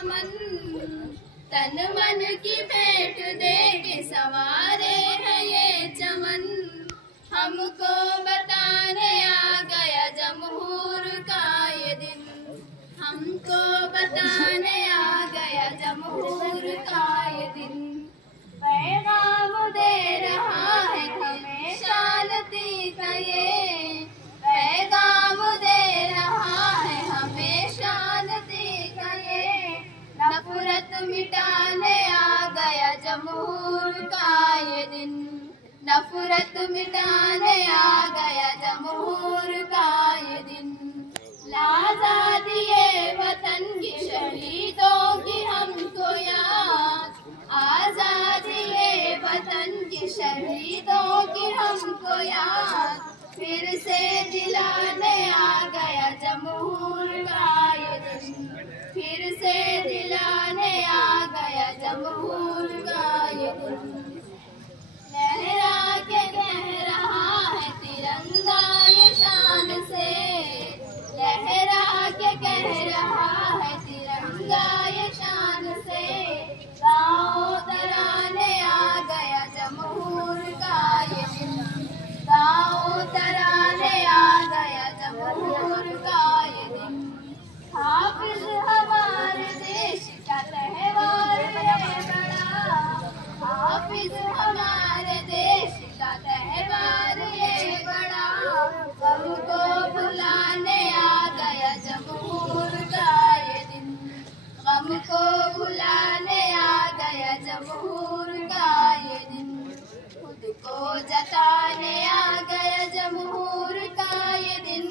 चमन, तन मन की भेंट दे के संवारे हैं ये चमन। हमको बताने आ गया जमहूर का ये दिन, हमको बताने आ गया जमहूर का ये दिन। पैगाम दे रहा है हमें शांति का ये, पैगाम दे रहा है हमें शांति का ये। नफरत मिटाने आ गया जमहूर का ये दिन, नफरत मिटाने आ गया जमहूर का ये दिन। आज़ादी ये वतन की शहीदों की हमको याद, आज़ादी ये वतन की शहीदों की हमको याद। फिर से दिलाने आ गया जमहूर का ये दिन, फिर से दिलाने आ गया जमहूर का ये दिन। लहरा के कह रहा है तिरंगा ये शान से, लहरा के कह रहा है तिरंगा ये शान से। गाँव तराने आ गया जमहूर का ये दिन, गाँव तराने आ गया जमहूर का ये दिन। हाफिज हमारे देश का त्योहार है बड़ा, हाफिज हमारे देश का त्योहार ये बड़ा। हमको भुलाने आ गया जमहूर का ये दिन, हमको भुलाने आ गया जमहूर का ये दिन। खुद को जताने आ गया जमहूर का ये दिन,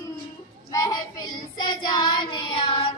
महफिल सजाने आ